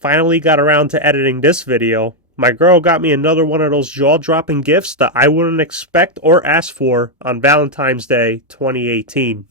Finally got around to editing this video. My girl got me another one of those jaw-dropping gifts that I wouldn't expect or ask for on Valentine's Day 2018.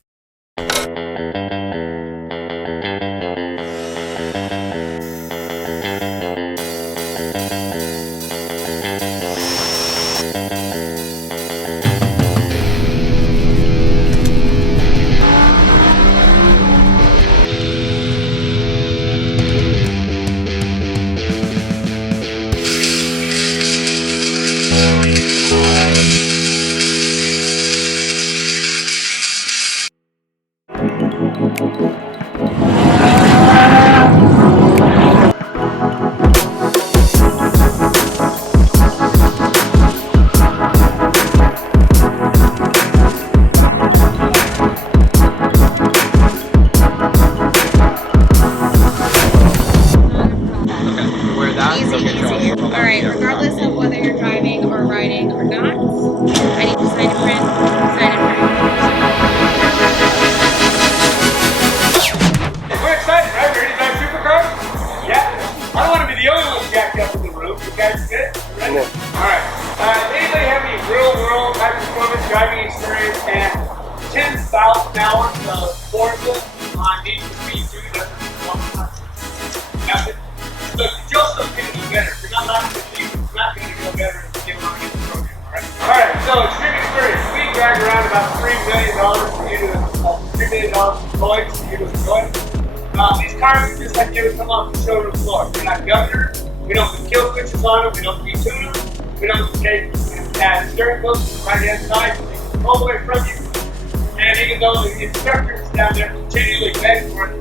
Alright, regardless of whether you're driving or riding or not, I need to sign and print, sign and print. We're excited, right? We're ready to drive supercars? Yeah. I don't want to be the only one jacked up in the room. You guys good? Ready? Alright. Anybody have any real world high performance driving experience and 10,000 hours of Forza on Need for Speed 2 doesn't want to touch it? Nothing. Look, you're still going to do better. You're not going to do better if you get along in the program, alright? Alright, so Xtreme Xperience. We drag around about $3 million for you to, $3 million toys for you to enjoy. These cars are just like they would come off the showroom floor. They're not governor. We don't put kill switches on them. We don't retune them. We don't add steering wheels to the right hand side. So they can all the way from you. And even though the instructors down there continually beg for it,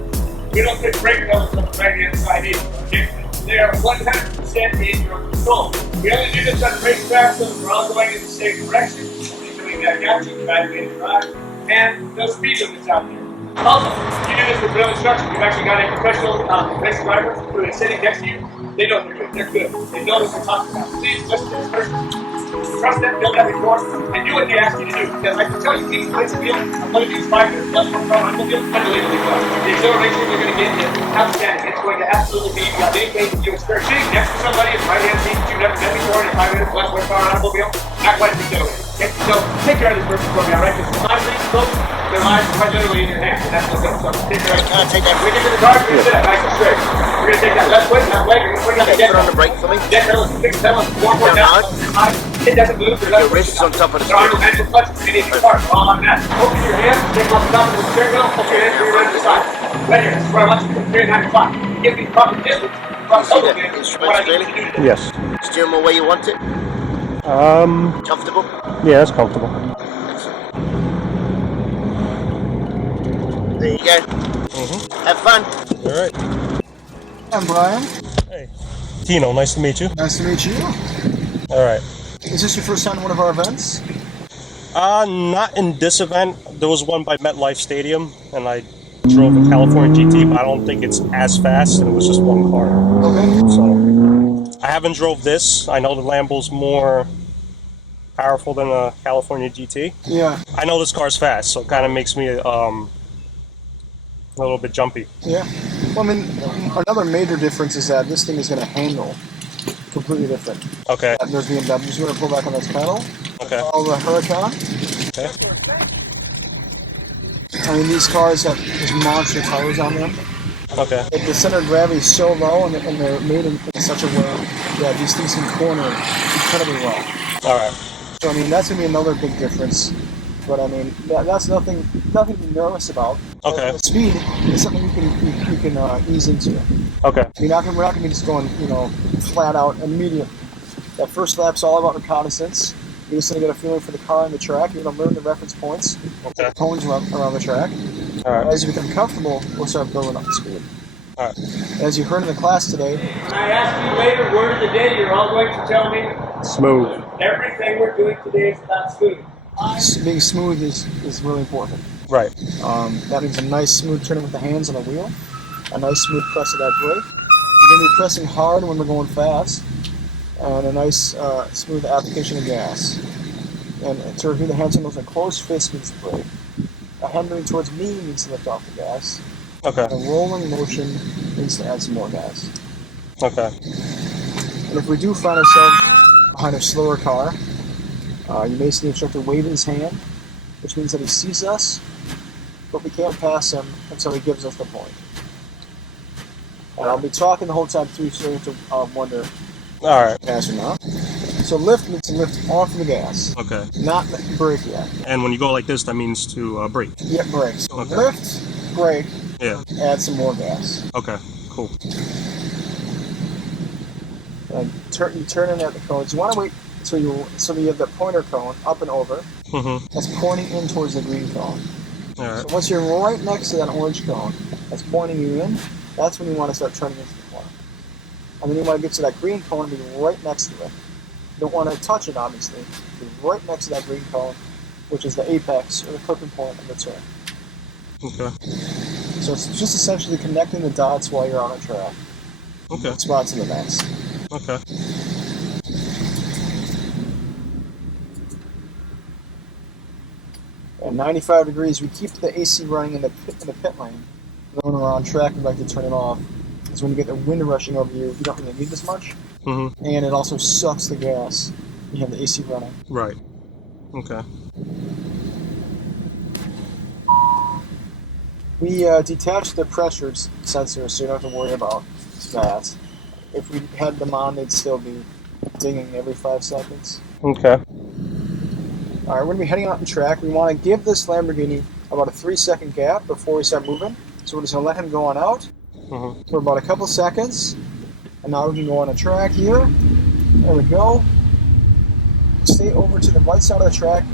we don't put brake pedals on the right hand side either. Okay? They are 100% in your control. We only do this on racetracks so we're all going in the same direction. We're doing that gotcha, drive in and drive, and no speed limits out there. Also, you do this with real instruction. We've actually got a professional race driver who is sitting next to you. They know what they're doing. They're good. They know what they're talking about. Please listen to this person. Trust them, build that report, and do what they ask you to do. Because I can tell you, these plates of wheels, I'm going to use 5 minutes less per car, I'm going to do unbelievably well. The acceleration you're going to get is outstanding. It's going to absolutely be beyond anything you experience. Sitting next to somebody in the right-hand seat that you've never met before in 5 minutes less per car automobile, not quite as exhilarating. Okay? So take care of this person for me, alright? Because the lives of these folks, their lives are quite literally in your hands, and that's what's good. So take care of it. Take that. We get to the car, we're going to sit up nice and straight. We're going to take that left foot, that leg, we're going to put it on the deck. Put on the brake for me. Deck pedal, fix the pedal, one more down. It doesn't move. Your wrist is on top of the steering steering. manual clutch. You need your car. All on that. Open your hand. Take off the top of the steering wheel. Open your hand. You're right to the side. Right here. This is where I want you to put 3 and 9 o'clock. Give me proper distance. See the instruments really? Yes. Steering wheel where you want it? Comfortable? Yeah, it's comfortable. There you go. Have fun. Alright. I'm Brian. Hey. Tino, nice to meet you. Nice to meet you. Alright. Is this your first time at one of our events? Not in this event. There was one by MetLife Stadium, and I drove a California GT, but I don't think it's as fast, and it was just one car. Okay. So, I haven't drove this. I know the Lambo's more powerful than a California GT. Yeah. I know this car's fast, so it kind of makes me a little bit jumpy. Yeah. Well, I mean, another major difference is that this thing is going to handle completely different. Okay. There's BMWs. We're going to pull back on this pedal. Okay. Follow the Huracan. Okay. I mean, these cars have these monster tires on them. Okay. The center of gravity is so low, and they're made in such a way that these things can corner incredibly well. All right. So I mean, that's going to be another big difference. But I mean, that's nothing to be nervous about. Okay. The speed is something you can ease into. Okay. We're not going to be just going, flat out immediate. That first lap's all about reconnaissance. You're just going to get a feeling for the car and the track. You're going to learn the reference points, the cones around the track. All right. As you become comfortable, we'll start building up the speed. All right. As you heard in the class today. When I ask you later, word of the day, you're all going to tell me Smooth. everything we're doing today is about smooth. Being smooth is really important. Right. That means a nice smooth turning with the hands on the wheel, a nice smooth press of that brake. We're going to be pressing hard when we're going fast, and a nice smooth application of gas. And to review the hand signals, a closed fist means brake. A hand moving towards me means to lift off the gas. Okay. And a rolling motion means to add some more gas. Okay. And if we do find ourselves behind a slower car, you may see the instructor waving his hand, which means that he sees us, but we can't pass him until he gives us the point. And I'll be talking the whole time through, so you have to wonder Alright. pass or not. So lift means to lift off the gas. Okay. Not brake yet. And when you go like this, that means to brake. Yep, brake. So Okay. lift, brake, Yeah. add some more gas. Okay. Cool. And you turn in at the cones. You want to wait so you have the pointer cone up and over. Mm-hmm. That's pointing in towards the green cone. Alright. So once you're right next to that orange cone that's pointing you in, that's when you want to start turning into the corner. And then you want to get to that green cone and be right next to it. You don't want to touch it, obviously. Be right next to that green cone, which is the apex or the clipping point of the turn. Okay. So it's just essentially connecting the dots while you're on a track. Okay. Spot to the max. Okay. At 95 degrees, we keep the AC running in the pit lane. When we're on track, we like to turn it off. Because when you get the wind rushing over you, you don't really need this much. Mm-hmm. And it also sucks the gas when you have the AC running. Right. Okay. We detached the pressure sensors, so you don't have to worry about that. If we had them on, they'd still be dinging every 5 seconds. Okay. Alright, we're going to be heading out on track. We want to give this Lamborghini about a 3-second gap before we start moving. So we're just going to let him go on out for about a couple seconds. And now we can go on a track here. There we go. Stay over to the right side of the track,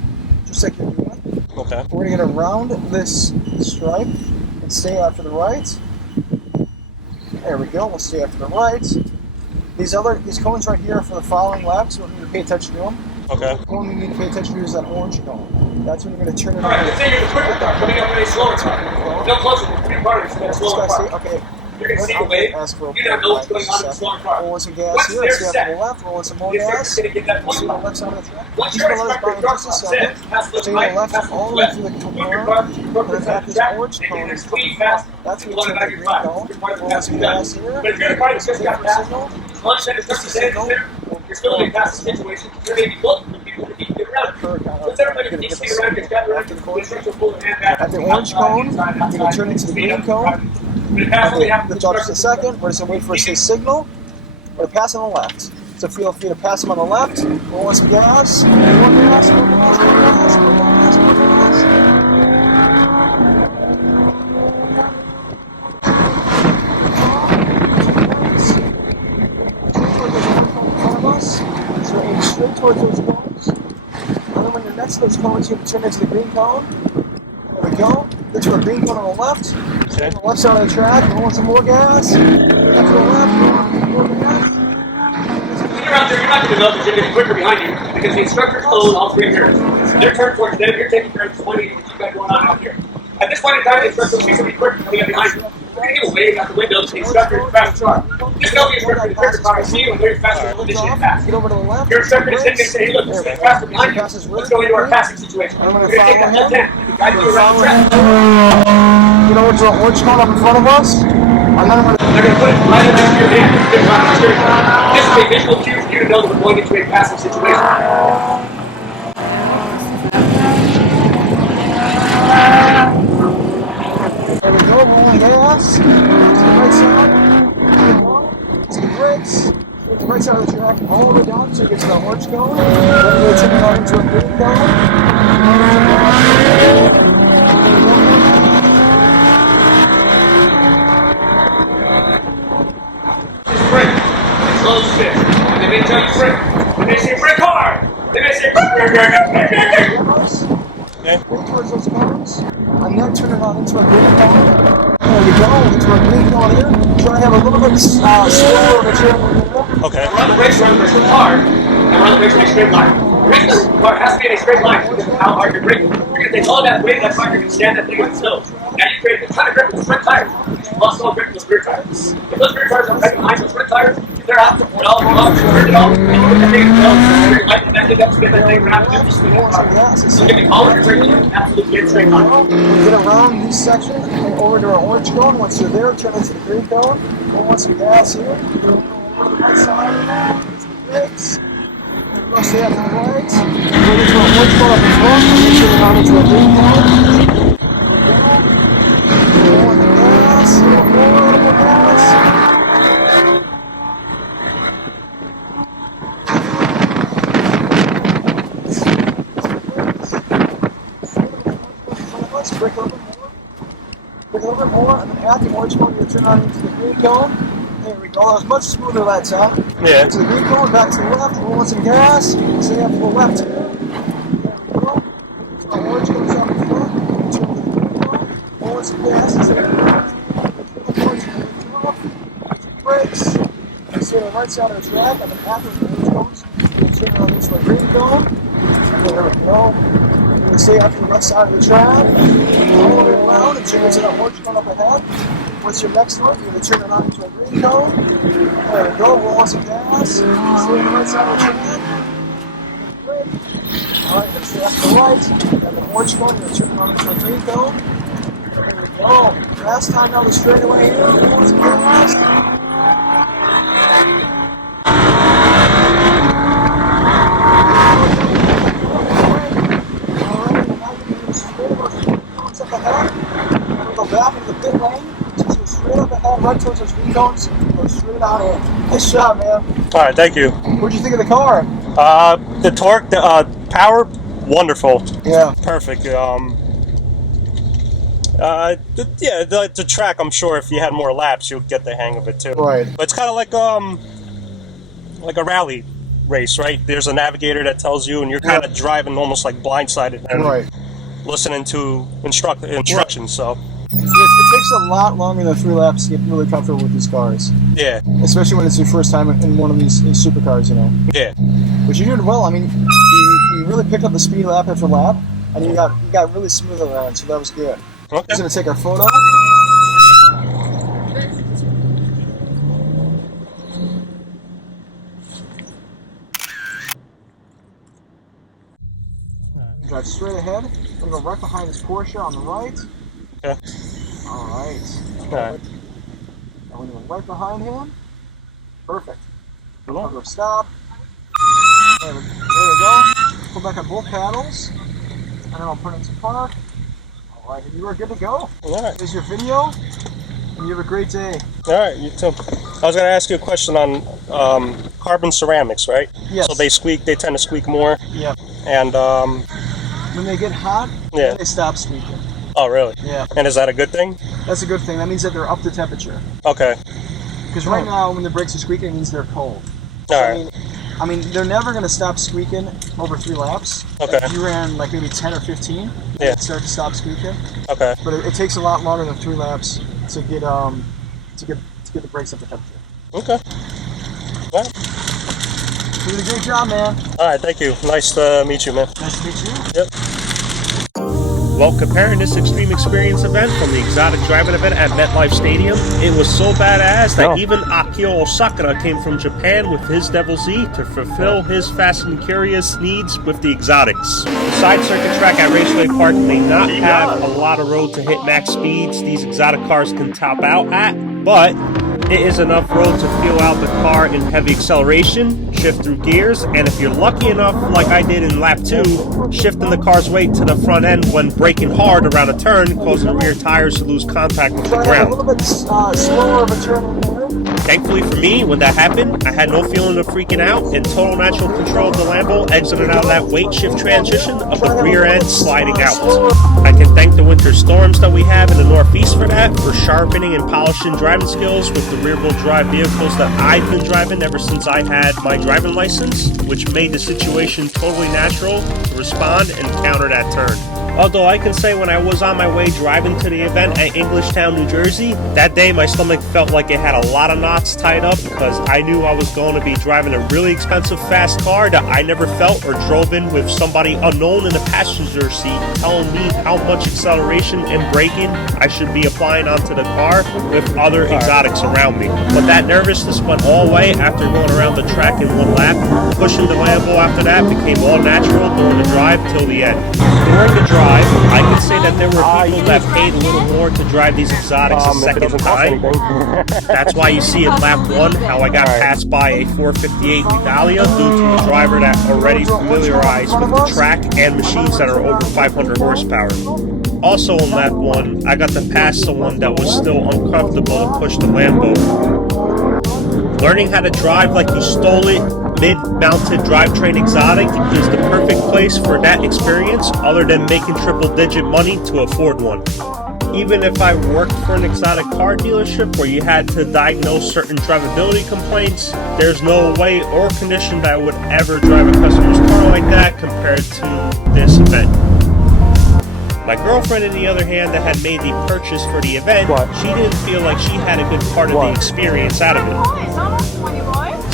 just like you're doing. Okay. We're going to get around this stripe and stay out to the right. There we go. We'll stay out to the right. These cones right here are for the following laps. We don't need to pay attention to them. Okay. The one we need to pay attention to is that orange cone. That's when you're going to turn it on. Alright, let's say you're the quicker car coming up in a slower car. No closer to the green car, it's a slower car. Okay. You're going to see the wave. You don't know what's going on in the slower car. Rolling some gas Once here. they're Let's stay set, to the left. Rolling some more the gas. instructor's going to get that Let's see point. the left side of the track. Once He's your going to let us by instructor in drops just a off second. set, pass the Stay to the right, left pass all the way left. through the Move your corner. car, And quicker then side have of the this track, orange and cone. you're going to squeeze fast. That's You when want you to turn back the your green five. cone. You're part of the Roll pass some you got. gas here. But if you're the car that's just got Wait for a passed, signal. once that instructor stands there, you're still in a passing situation. You're maybe looking for people to get around. Once everybody needs to get around, gets got around, the instructor will pull the hand back. At the orange cone, you're going to turn into the green cone. Lift off just a second. We're just going to wait for a say signal. We're going to pass on the left. So feel free to pass him on the left. Roll on some gas. More gas, more gas, more gas, more gas, more gas. So aim straight towards those cones. And then when you're next to those cones, you have to turn into the green cone. There we go. Get to a green cone on the left. Okay. On the left side of the track. Roll on some more gas. Get to the left. More gas. When you're out there, you're not going to know that you're getting quicker behind you because the instructor's own all 3 mirrors. Their turn towards them, you're taking care of the 180 that you've got going on out here. At this point in time, the instructor will see somebody quicker coming up behind you. You're going to give a wave out the window to the instructor to pass the car. Just know the instructor in the quicker car is seeing when they're faster than they should pass. Get over to the left. Your instructor is sitting there saying, hey, look, this is faster behind you. Let's go into our passing situation. I'm We're going to going to take that follow left hand him. and guide you around the track. Get over to the orange cone up in front of us. And then I'm going to They're going to put it right next to your hand. This is a visual cue for you to know that we're going into a passing situation. There we go, rolling gas. Go to the right side. To the brakes. Go to the right side of the track, all the way down until you get to the orange cone. Then you're turning out into a green cone. Just brake. Slow stick. And they may tell you brake. They may say brake hard. They may say Okay. Wait towards those cones. And then turn it on into a green cone. There you go, into a green cone here. Try to have a little bit slower of a turn in the middle. Okay. Run the brakes real hard, and run the brakes in a straight line. The reason the car has to be in a straight line because of how hard you're braking. You're going to take all that weight of that car, you're going to stand that thing on its nose. Now you create a ton of grip with the front tires. You lost all grip with those rear tires. If those rear tires are right behind those front tires, if they're out, it all turn it all, and you put the thing in the nose, you're light the next landed up to get that thing wrapped up. Just look at the collar, absolutely get straight on. Get around these sections and over to our orange cone. Once you're there, turn into the green cone. Then once some gas here, over to the right side, into the brakes. Go stay up to the right. Go into our orange cone up in front, and then turn around into a green cone. Go on the gas, a little more gas. Brake a little bit more. Brake a little bit more, and then at the orange cone, you turn on into the green cone. There we go. That was much smoother that time. Yeah. To the green cone, back to the left, roll on some gas. Stay up to the left here. There we go. So our orange cone's up in front. Turn to the green cone. Roll on some gas. Stay up to the left. Orange cone off. Some brakes. And stay on the right side of the track, and then after the orange cones, you turn on into the green cone. There we go. You stay up to the left side of the track, all the way around and turn into that orange cone up ahead. Once you're next to it, you're going to turn it on into a green cone. There we go, roll on some gas, stay on the right side of the track. Alright, then stay up to the right, and the orange cone, you're going to turn it on into a green cone. There we go. Last time down the straightaway here, roll on some gas. Go back into the pit lane, just go straight up ahead, right towards those green cones, go straight out in. Nice shot, man. Alright, thank you. What'd you think of the car? The torque, the power, wonderful. Yeah. Perfect. The track, I'm sure if you had more laps, you'll get the hang of it too. Right. But it's kind of like a rally race, right? There's a navigator that tells you, and you're kind of driving almost like blindsided and Right. listening to instructions. So it takes a lot longer than 3 laps to get really comfortable with these cars. yeah, Especially when it's your first time in one of these supercars, you know. yeah. But you did well. I mean, you really picked up the speed lap after lap, and you got really smooth around, so that was good. Okay. He's gonna take our photo. Drive straight ahead. I'm gonna go right behind this Porsche on the right. Okay. Alright. Alright. And we're going right behind him. Perfect. Cool. I'll go stop. There we go. Pull back on both paddles. And then I'll put into park. Alright, and you are good to go. Alright. Here's your video. And you have a great day. Alright, you too. I was going to ask you a question on carbon ceramics, right? Yes. So they tend to squeak more. Yeah. And When they get hot, yeah. they stop squeaking. Oh, really? Yeah. And is that a good thing? That's a good thing. That means that they're up to temperature. Okay. Because right now, when the brakes are squeaking, it means they're cold. So, Alright. I mean, they're never going to stop squeaking over 3 laps. Okay. If you ran like maybe 10 or 15, Yeah. it'd start to stop squeaking. Okay. But it takes a lot longer than 3 laps to get the brakes up to temperature. Okay. Alright. You did a great job, man. Alright, thank you. Nice to meet you, man. Nice to meet you. Yep. Well, comparing this Xtreme Xperience event from the exotic driving event at MetLife Stadium, it was so badass that even Akio Osakura came from Japan with his Devil Z to fulfill his Fast and Curious needs with the exotics. The side circuit track at Raceway Park may not have a lot of road to hit max speeds these exotic cars can top out at, but it is enough road to feel out the car in heavy acceleration, shift through gears, and if you're lucky enough, like I did in lap 2, shifting the car's weight to the front end when braking hard around a turn, causing rear tires to lose contact with the A ground. little bit slower of a turn in there. Thankfully for me, when that happened, I had no feeling of freaking out, and total natural control of the Lambo exited out of that weight shift transition of the rear end sliding out. I can thank the winter storms that we have in the Northeast for that, for sharpening and polishing driving skills with the rear-wheel drive vehicles that I've been driving ever since I had my driving license, which made the situation totally natural to respond and counter that turn. Although I can say when I was on my way driving to the event at Englishtown, New Jersey, that day my stomach felt like it had a lot of knots tied up because I knew I was going to be driving a really expensive fast car that I never felt or drove in with somebody unknown in the passenger seat telling me how much acceleration and braking I should be applying onto the car with other exotics around me. But that nervousness went all away after going around the track in one lap. Pushing the Lambo after that became all natural during the drive till the end. During the drive, I can say that there were people that paid a little more to drive these exotics a second time. That's why you see in lap 1 how I got passed by a 458 Italia due to a driver that already familiarized with the track and machines that are over 500 horsepower. Also in lap 1, I got to pass someone that was still uncomfortable to push the Lambo. Learning how to drive like you stole it mid-mounted drivetrain exotic is the perfect place for that experience other than making triple-digit money to afford one. Even if I worked for an exotic car dealership where you had to diagnose certain drivability complaints, there's no way or condition that I would ever drive a customer's car like that compared to this event. My girlfriend, on the other hand, that had made the purchase for the event, she didn't feel like she had a good part of the experience out of it.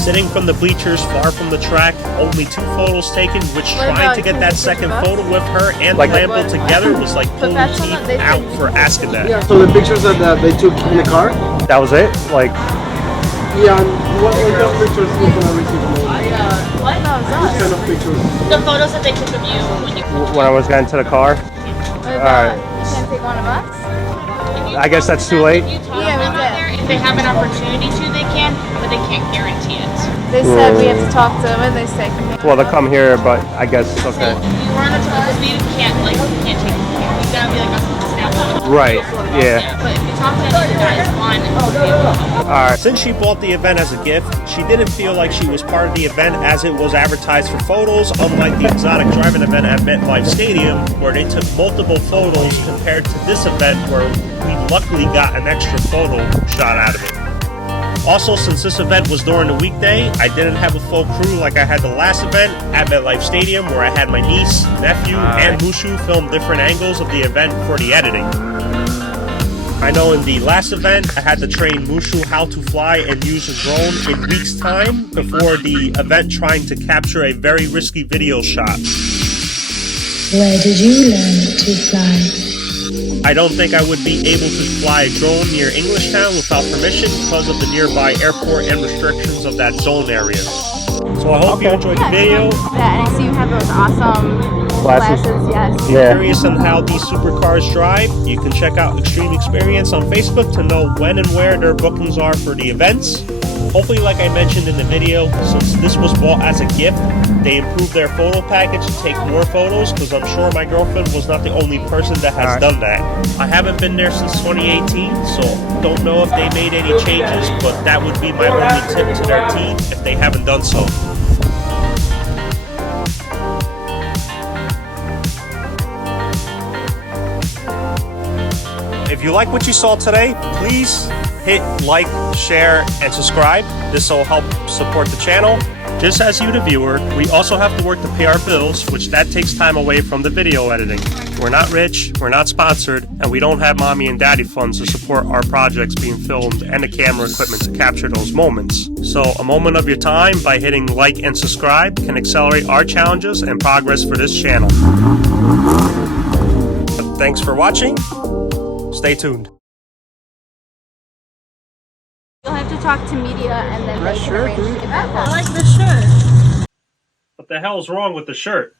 Sitting from the bleachers far from the track, only 2 photos taken, which trying to get that second photo with her and the Lambo together was like pulling teeth out for asking that. Yeah, so the pictures that they took in the car? That was it? Like, yeah, and what kind of pictures you gonna receive more? What? What kind of pictures? The photos that they took of you when I was getting to the car? Alright. You can't take one of us? I guess that's too late. If they have an opportunity to, they can, but they can't guarantee it. They said we have to talk to them and they say, Well, they'll come here, but I guess, okay. You run into because we can't take it here. You gotta be like us to snap one. Right, yeah. But if you talk to any of the guys, one, Alright. Since she bought the event as a gift, she didn't feel like she was part of the event as it was advertised for photos, unlike the exotic driving event at MetLife Stadium, where they took multiple photos compared to this event where we luckily got an extra photo shot out of it. Also, since this event was during the weekday, I didn't have a full crew like I had the last event at MetLife Stadium, where I had my niece, nephew, and Mushu film different angles of the event for the editing. I know in the last event, I had to train Mushu how to fly and use a drone in weeks' time before the event trying to capture a very risky video shot. Where did you learn to fly? I don't think I would be able to fly a drone near Englishtown without permission because of the nearby airport and restrictions of that zone area. So I hope you enjoyed the video. yeah, and I see you have those awesome glasses, yes. If you're curious on how these supercars drive, you can check out Xtreme Xperience on Facebook to know when and where their bookings are for the events. Hopefully, like I mentioned in the video, since this was bought as a gift, they improved their photo package to take more photos, because I'm sure my girlfriend was not the only person that has done that. I haven't been there since 2018, so don't know if they made any changes, but that would be my only tip to their team if they haven't done so. If you like what you saw today, please hit like, share, and subscribe. This will help support the channel. Just as you, the viewer, we also have to work to pay our bills, which that takes time away from the video editing. We're not rich, we're not sponsored, and we don't have mommy and daddy funds to support our projects being filmed and the camera equipment to capture those moments. So a moment of your time by hitting like and subscribe can accelerate our challenges and progress for this channel. But thanks for watching. Stay tuned. You'll have to talk to media and then they can arrange the event. I like the shirt. What the hell's wrong with the shirt?